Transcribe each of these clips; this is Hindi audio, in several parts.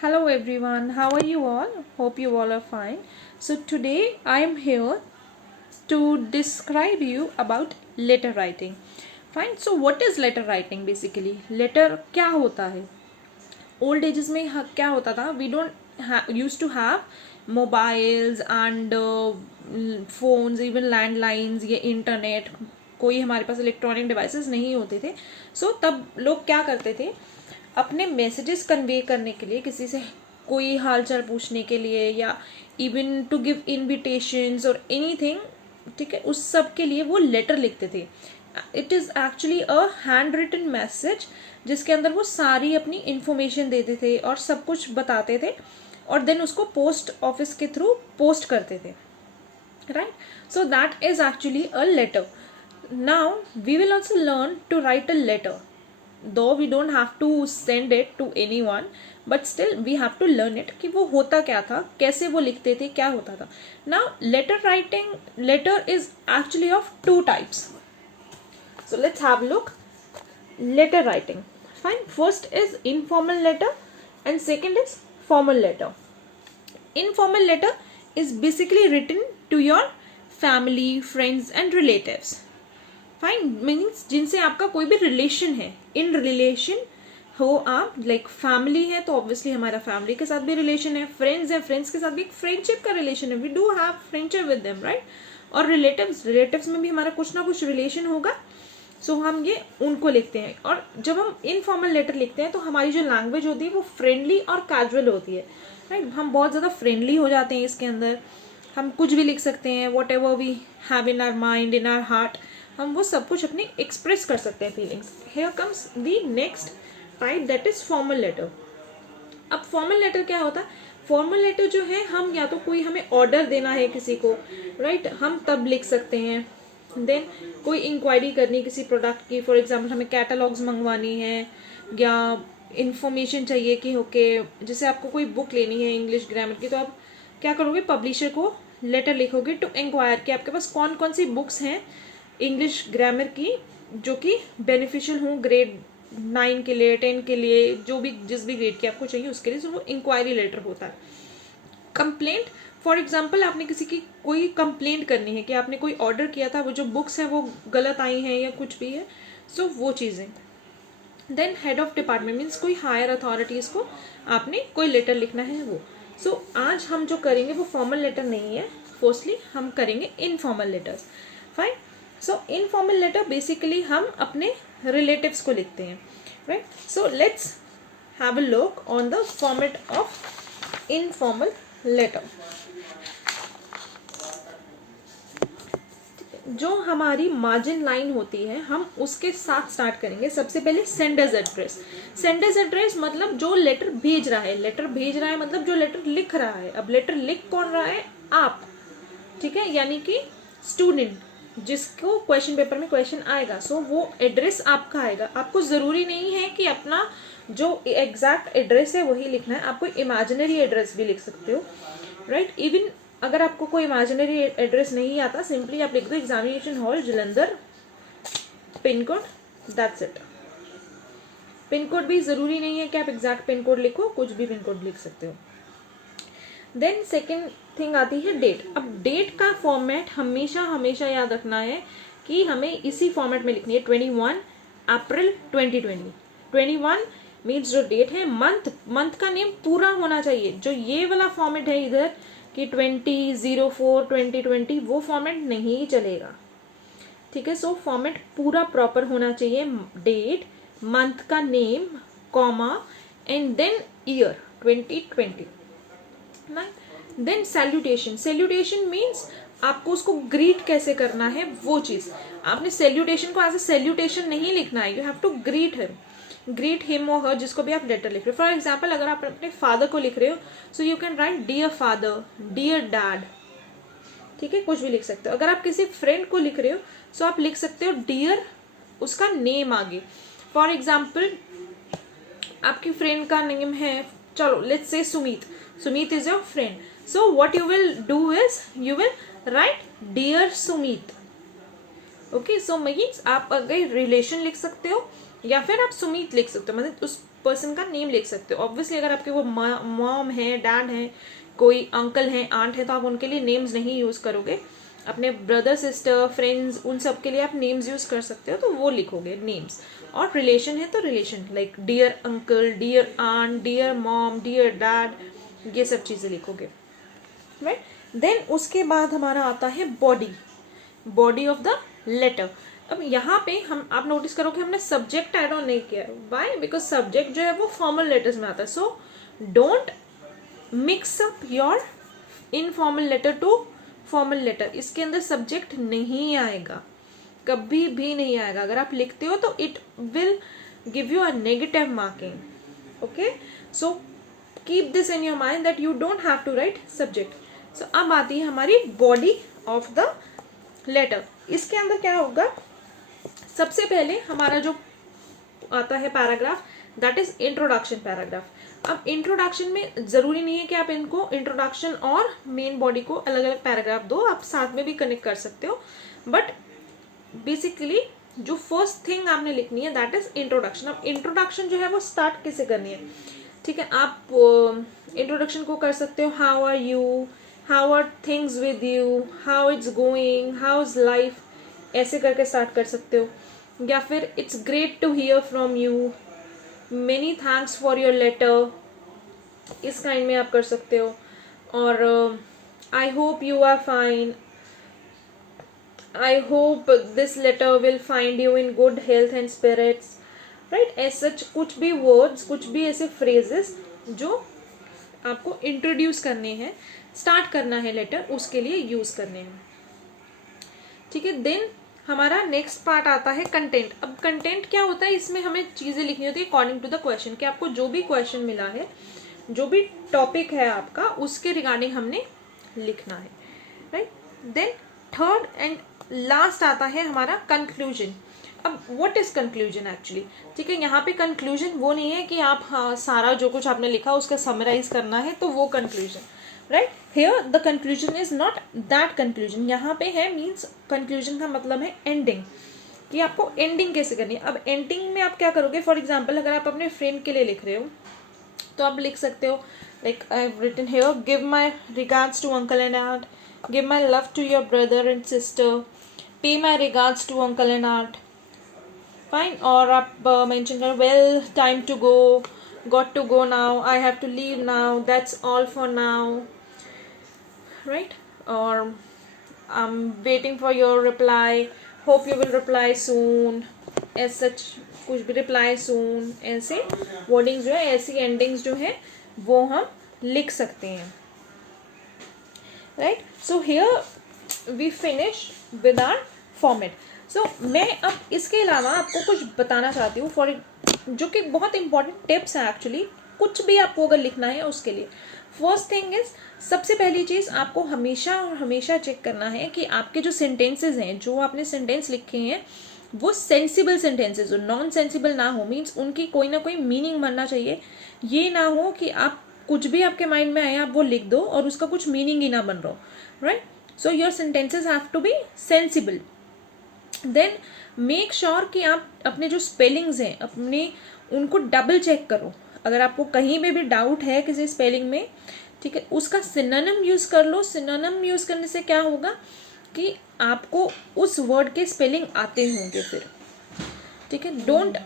Hello everyone, how are you all? Hope you all are fine. So today I am here to describe you about letter writing. Fine, so what is letter writing basically? Letter क्या होता है? Old ages में क्या होता था? We don't used to have mobiles and phones, even landlines, ये internet, कोई हमारे पास इलेक्ट्रॉनिक डिवाइसेस नहीं होते थे. सो तब लोग क्या करते थे, अपने मैसेजेस कन्वे करने के लिए, किसी से कोई हालचाल पूछने के लिए या इवन टू गिव इनविटेशंस और एनीथिंग, ठीक है, उस सब के लिए वो लेटर लिखते थे. It is actually a hand written message जिसके अंदर वो सारी अपनी इंफॉर्मेशन देते थे और सब कुछ बताते थे और देन उसको पोस्ट ऑफिस के थ्रू पोस्ट करते थे. Right, so that is actually a letter. Now we will also learn to write a letter, though we don't have to send it to anyone, but still we have to learn it कि वो होता क्या था, कैसे वो लिखते थे, क्या होता था. Now letter writing, letter is actually of two types. So let's have a look. Letter writing. Fine. First is informal letter and second is formal letter. Informal letter is basically written to your family, friends and relatives. Fine means जिनसे आपका कोई भी रिलेशन है, इन रिलेशन हो आप, लाइक फैमिली है तो ऑब्वियसली हमारा फैमिली के साथ भी रिलेशन है, फ्रेंड्स है, फ्रेंड्स के साथ भी एक फ्रेंडशिप का रिलेशन है, we do have friendship with them, right. और रिलेटिव्स में भी हमारा कुछ ना कुछ रिलेशन होगा. सो हम ये उनको लिखते हैं. और जब हम इनफॉर्मल लेटर लिखते हैं तो हमारी जो लैंग्वेज होती है वो फ्रेंडली और कैजुअल होती है, राइट. हम बहुत ज़्यादा फ्रेंडली हो जाते हैं इसके अंदर, हम कुछ भी लिख सकते हैं, whatever we have in our mind, in our heart, हम वो सब कुछ अपनी एक्सप्रेस कर सकते हैं feelings. Here comes the next type, that is formal letter. अब फॉर्मल लेटर क्या होता है? फॉर्मल लेटर जो है, हम या तो कोई हमें ऑर्डर देना है किसी को, राइट, हम तब लिख सकते हैं. देन कोई इंक्वायरी करनी किसी प्रोडक्ट की, फॉर एग्जाम्पल हमें कैटलॉग्स मंगवानी है या इंफॉर्मेशन चाहिए कि ओके, जैसे आपको कोई बुक लेनी है इंग्लिश ग्रामर की, तो आप क्या करोगे, पब्लिशर को लेटर लिखोगे टू इंक्वायर कि आपके पास कौन कौन सी बुक्स हैं इंग्लिश ग्रामर की जो कि बेनिफिशियल हों ग्रेड 9 के लिए, 10 के लिए, जो भी जिस भी ग्रेड की आपको चाहिए उसके लिए. सो वो इंक्वायरी लेटर होता है. कंप्लेंट, फॉर एग्जाम्पल आपने किसी की कोई कंप्लेंट करनी है कि आपने कोई ऑर्डर किया था, वो जो बुक्स हैं वो गलत आई हैं या कुछ भी है, सो वो चीज़ें. Then head of department means कोई हायर अथॉरिटीज़ को आपने कोई लेटर लिखना है वो. सो आज हम जो करेंगे वो फॉर्मल लेटर नहीं है, फर्स्टली हम करेंगे informal letters. Fine. So informal letter basically हम अपने रिलेटिव्स को लिखते हैं, right. So let's have a look on the format of informal letter. जो हमारी मार्जिन लाइन होती है हम उसके साथ स्टार्ट करेंगे. सबसे पहले सेंडर्स एड्रेस. सेंडर्स एड्रेस मतलब जो लेटर भेज रहा है, लेटर भेज रहा है मतलब जो लेटर लिख रहा है. अब लेटर लिख कौन रहा है? आप, ठीक है, यानी कि स्टूडेंट जिसको क्वेश्चन पेपर में क्वेश्चन आएगा. सो वो एड्रेस आपका आएगा. आपको ज़रूरी नहीं है कि अपना जो एग्जैक्ट एड्रेस है वही लिखना है, आप कोई इमेजिनरी एड्रेस भी लिख सकते हो, राइट. इवन अगर आपको कोई इमेजिनरी एड्रेस नहीं आता, सिंपली आप लिख दो examination hall Jalandhar, pin code, that's it. Pin code भी ज़रूरी नहीं है कि आप एग्जैक्ट पिन कोड लिखो, कुछ भी पिन कोड लिख सकते हो. देन सेकेंड थिंग आती है डेट. अब डेट का फॉर्मेट हमेशा हमेशा याद रखना है कि हमें इसी फॉर्मेट में लिखनी है. 21 अप्रैल 2020. 21 मीन्स जो डेट है, मंथ का नेम पूरा होना चाहिए. जो ये वाला फॉर्मेट है इधर कि 20/04/2020, वो फॉर्मेट नहीं चलेगा, ठीक है. सो फॉर्मेट पूरा प्रॉपर होना चाहिए. डेट, मंथ का name, comma and then year 2020. Then salutation. Salutation means आपको उसको ग्रीट कैसे करना है वो चीज़. आपने सैल्यूटेशन को एज ए सैल्यूटेशन नहीं लिखना है, you have to greet him और हर, जिसको भी आप लेटर लिख रहे हो. फॉर एग्जाम्पल अगर आप अपने फादर को लिख रहे हो, so you can write dear father, dear dad, ठीक है, कुछ भी लिख सकते हो. अगर आप किसी फ्रेंड को लिख रहे हो सो आप लिख सकते हो डियर, उसका नेम आगे. फॉर एग्जाम्पल आपकी फ्रेंड का नेम है, चलो let's say Sumit. Sumit is your friend. So what you will do is you will write dear Sumit. Okay, so means आप अगर रिलेशन लिख सकते हो या फिर आप सुमित लिख सकते हो, मतलब उस पर्सन का नेम लिख सकते हो। ऑब्वियसली अगर आपके वो मॉम है, डैड है, कोई अंकल है, आंट है, तो आप उनके लिए नेम्स नहीं यूज करोगे। अपने ब्रदर सिस्टर फ्रेंड्स उन सब के लिए आप नेम्स यूज कर सकते हो, तो वो लिखोगे नेम्स। और रिलेशन है तो relation, like dear uncle, dear aunt, dear mom, dear dad, ये सब चीजें लिखोगे, राइट। देन उसके बाद हमारा आता है बॉडी ऑफ द लेटर। अब यहाँ पे हम आप नोटिस करो कि हमने सब्जेक्ट ऐड ऑन नहीं किया। व्हाई? बिकॉज सब्जेक्ट जो है वो फॉर्मल लेटर्स में आता है। So don't mix up your informal letter to formal letter. इसके अंदर सब्जेक्ट नहीं आएगा, कभी भी नहीं आएगा। अगर आप लिखते हो तो it will give you a negative marking. Okay, so keep this in your mind that you don't have to write subject. So अब आती है हमारी बॉडी ऑफ द लेटर। इसके अंदर क्या होगा, सबसे पहले हमारा जो आता है paragraph, that is introduction paragraph. अब इंट्रोडक्शन में जरूरी नहीं है कि आप इनको इंट्रोडक्शन और मेन बॉडी को अलग अलग पैराग्राफ दो, आप साथ में भी कनेक्ट कर सकते हो। बट बेसिकली जो फर्स्ट थिंग आपने लिखनी है दैट इज इंट्रोडक्शन। अब इंट्रोडक्शन जो है वो स्टार्ट कैसे करनी है, ठीक है। आप इंट्रोडक्शन को कर सकते हो how are you, how are things with you, how it's going, how is life, ऐसे करके स्टार्ट कर सकते हो। या फिर it's great to hear from you, many thanks for your letter, इस काइंड में आप कर सकते हो। और I hope you are fine, I hope this letter will find you in good health and spirits, right. ऐसा कुछ भी वर्ड्स, कुछ भी ऐसे फ्रेजेस जो आपको इंट्रोड्यूस करने हैं, स्टार्ट करना है लेटर, उसके लिए यूज करने हैं, ठीक है। देन हमारा नेक्स्ट पार्ट आता है कंटेंट। अब कंटेंट क्या होता है, इसमें हमें चीजें लिखनी होती है अकॉर्डिंग टू द क्वेश्चन, कि आपको जो भी क्वेश्चन मिला है, जो भी टॉपिक है आपका, उसके रिगार्डिंग हमने लिखना है, right. Then third and last आता है हमारा कंक्लूजन। अब व्हाट इज कंक्लूजन एक्चुअली, ठीक है। यहाँ पे कंक्लूजन वो नहीं है कि आप सारा जो कुछ आपने लिखा उसका समराइज करना है, तो वो conclusion, right. Here the conclusion is not that conclusion. यहाँ पे है मीन्स कंक्लूजन का मतलब है एंडिंग, कि आपको एंडिंग कैसे करनी है। अब एंडिंग में आप क्या करोगे, फॉर एग्जाम्पल अगर आप अपने फ्रेंड के लिए लिख रहे हो तो आप लिख सकते हो like I have written here, give my regards to uncle and aunt, give my love to your brother and sister, pay my regards to uncle and aunt, fine. और आप मेंशन करो well time to go, got to go now, I have to leave now, that's all for now, right. और I am waiting for your reply, hope you will reply soon, as such कुछ भी, रिप्लाई सून, ऐसे वर्डिंग्स जो है, ऐसी एंडिंग्स जो है वो हम लिख सकते हैं, right. So here we finish with our format. So मैं अब इसके अलावा आपको कुछ बताना चाहती हूँ फॉर जो कि बहुत इंपॉर्टेंट टिप्स हैं एक्चुअली, कुछ भी आपको अगर लिखना है उसके लिए। फर्स्ट थिंग इज, सबसे पहली चीज आपको हमेशा और हमेशा चेक करना है कि आपके जो सेंटेंसेज हैं, जो आपने सेंटेंस लिखे हैं, वो सेंसिबल सेंटेंसेज हो, नॉन सेंसिबल ना हो। मीन्स उनकी कोई ना कोई मीनिंग बनना चाहिए। ये ना हो कि आप कुछ भी आपके माइंड में आए आप वो लिख दो और उसका कुछ मीनिंग ही ना बन रहा हो, right. So your sentences have to be sensible. Then make sure कि आप अपने जो स्पेलिंग्स हैं अपने, उनको डबल चेक करो। अगर आपको कहीं पे भी डाउट है किसी स्पेलिंग में, ठीक है, उसका सिनोनिम यूज कर लो। सिनोनिम यूज करने से क्या होगा कि आपको उस वर्ड के स्पेलिंग आते होंगे फिर, ठीक है। Don't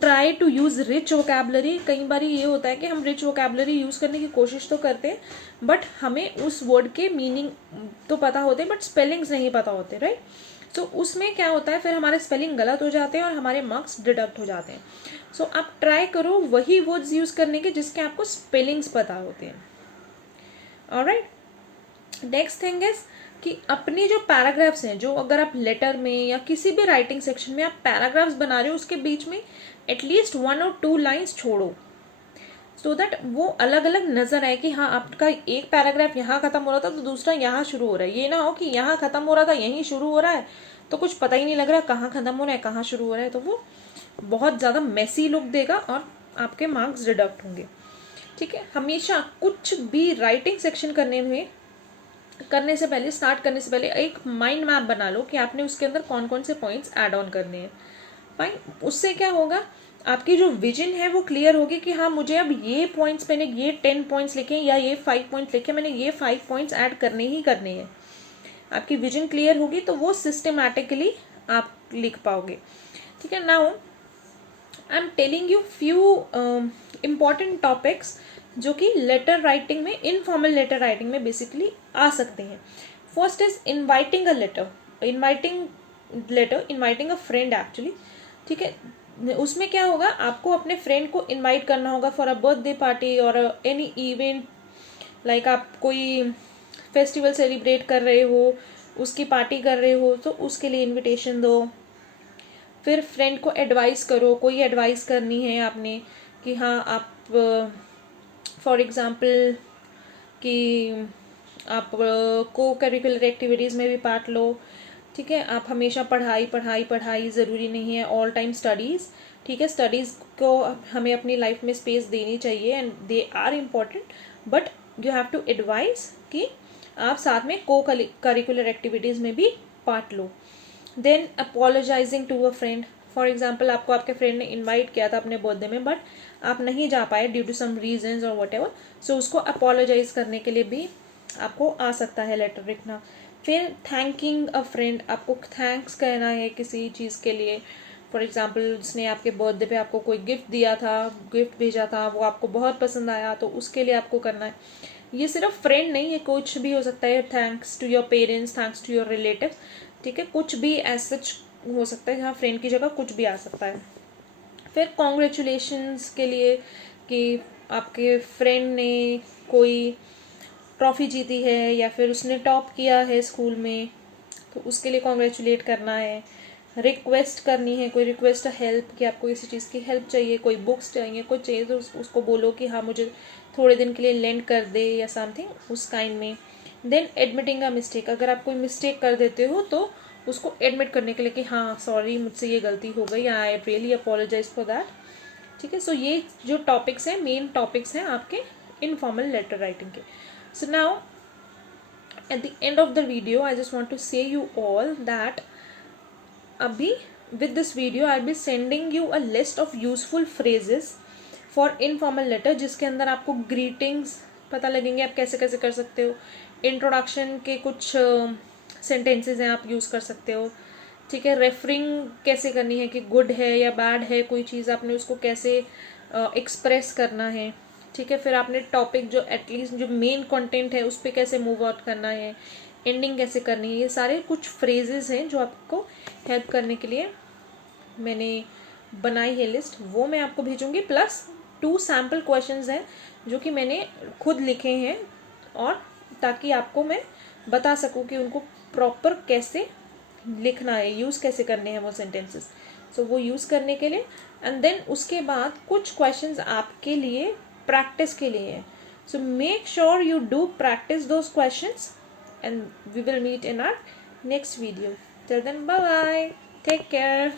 try to use rich vocabulary. कई बार ये होता है कि हम रिच वोकैबुलरी यूज करने की कोशिश तो करते हैं, बट हमें उस वर्ड के मीनिंग तो पता होते हैं बट स्पेलिंग्स नहीं पता होते, राइट। सो उसमें क्या होता है, फिर हमारे स्पेलिंग गलत हो जाते हैं और हमारे मार्क्स डिडक्ट हो जाते हैं। सो आप ट्राई करो वही वर्ड्स यूज करने के जिसके आपको स्पेलिंग्स पता होते हैं, ऑलराइट। नेक्स्ट थिंग इज कि अपनी जो पैराग्राफ्स हैं, जो अगर आप लेटर में या किसी भी राइटिंग सेक्शन में आप पैराग्राफ्स बना रहे हो, उसके बीच में एटलीस्ट 1 और 2 लाइन्स छोड़ो, सो दैट वो अलग अलग नजर आए कि हाँ आपका एक पैराग्राफ यहाँ खत्म हो रहा था तो दूसरा यहाँ शुरू हो रहा है। ये ना हो कि यहाँ खत्म हो रहा था यहीं शुरू हो रहा है, तो कुछ पता ही नहीं लग रहा कहाँ खत्म हो रहा है कहाँ शुरू हो रहा है, तो वो बहुत ज़्यादा मेसी लुक देगा और आपके मार्क्स डिडक्ट होंगे, ठीक है। हमेशा कुछ भी राइटिंग सेक्शन करने से पहले, स्टार्ट करने से पहले एक माइंड मैप बना लो कि आपने उसके अंदर कौन कौन से पॉइंट्स ऐड ऑन करने हैं, फाइन। उससे क्या होगा, आपकी जो विजन है वो क्लियर होगी कि हाँ मुझे अब ये पॉइंट्स, मैंने ये 10 पॉइंट्स लिखे या ये 5 पॉइंट्स लिखे, मैंने ये 5 पॉइंट्स ऐड करने ही करने हैं। आपकी विजन क्लियर होगी तो वो सिस्टमैटिकली आप लिख पाओगे। ठीक है। Now I am telling you few important topics जो कि लेटर राइटिंग में, इनफॉर्मल लेटर राइटिंग में बेसिकली आ सकते हैं। First is inviting a letter, inviting a friend actually. ठीक है। उसमें क्या होगा, आपको अपने फ्रेंड को इनवाइट करना होगा फॉर अ बर्थडे पार्टी और एनी इवेंट, लाइक आप कोई फेस्टिवल सेलिब्रेट कर रहे हो, उसकी पार्टी कर रहे हो, तो उसके लिए इनविटेशन दो। फिर फ्रेंड को एडवाइस करो, कोई एडवाइस करनी है आपने कि हाँ आप फॉर एग्जांपल कि आप को करिकुलर एक्टिविटीज़ में भी पार्ट लो। ठीक है। आप हमेशा पढ़ाई पढ़ाई पढ़ाई ज़रूरी नहीं है, ऑल टाइम स्टडीज़। ठीक है। स्टडीज़ को हमें अपनी लाइफ में स्पेस देनी चाहिए and they are important, but you have to advice कि आप साथ में को करिकुलर एक्टिविटीज़ में भी पार्ट लो। Then apologising to a friend, for example आपको आपके फ्रेंड ने इन्वाइट किया था अपने बर्थडे में, बट आप नहीं जा पाए ड्यू टू सम रीजंस और वट एवर, सो उसको अपोलोजाइज करने के लिए भी आपको आ सकता है लेटर लिखना। फिर थैंकिंग अ फ्रेंड, आपको थैंक्स कहना है किसी चीज़ के लिए। फॉर एग्जाम्पल उसने आपके बर्थडे पे आपको कोई गिफ्ट दिया था, गिफ्ट भेजा था, वो आपको बहुत पसंद आया, तो उसके लिए आपको करना है। ये सिर्फ फ्रेंड नहीं है, कुछ भी हो सकता है। Thanks to your parents, thanks to your relatives. ठीक है। कुछ भी एज सच हो सकता है, जहाँ फ्रेंड की जगह कुछ भी आ सकता है। फिर कॉन्ग्रेचुलेशंस के लिए कि आपके फ्रेंड ने कोई ट्रॉफी जीती है या फिर उसने टॉप किया है स्कूल में, तो उसके लिए कॉन्ग्रेचुलेट करना है। रिक्वेस्ट करनी है, कोई रिक्वेस्ट हेल्प कि आपको किसी चीज़ की हेल्प चाहिए, कोई बुक्स चाहिए, कुछ चाहिए, तो उसको बोलो कि हाँ मुझे थोड़े दिन के लिए लेंड कर दे या समथिंग उस काइंड में। देन एडमिटिंग अ मिस्टेक, अगर आप कोई मिस्टेक कर देते हो तो उसको एडमिट करने के लिए कि हाँ सॉरी मुझसे ये गलती हो गई, I really apologise for that. ठीक है। सो ये जो टॉपिक्स हैं, मेन टॉपिक्स हैं आपके इनफॉर्मल लेटर राइटिंग के। So now at the end of the video I just want to say you all that abhi with this video I'll be sending you a list of useful phrases for informal letter, जिसके अंदर आपको greetings पता लगेंगे आप कैसे कैसे कर सकते हो। इंट्रोडक्शन के कुछ सेंटेंसेज हैं आप यूज़ कर सकते हो। ठीक है। रेफरिंग कैसे करनी है कि गुड है या बैड है कोई चीज़, आपने उसको कैसे एक्सप्रेस करना है। ठीक है। फिर आपने टॉपिक जो एटलीस्ट जो मेन कंटेंट है उस पर कैसे मूव आउट करना है, एंडिंग कैसे करनी है, ये सारे कुछ फ्रेजेस हैं जो आपको हेल्प करने के लिए मैंने बनाई है लिस्ट, वो मैं आपको भेजूंगी। प्लस 2 सैम्पल क्वेश्चंस हैं जो कि मैंने खुद लिखे हैं, और ताकि आपको मैं बता सकूं कि उनको प्रॉपर कैसे लिखना है, यूज़ कैसे करने हैं वो सेंटेंसेस। सो वो यूज़ करने के लिए, एंड देन उसके बाद कुछ क्वेश्चंस आपके लिए प्रैक्टिस के लिए है। So make sure you do practice those questions and we will meet in our next video. Till then bye bye, take care.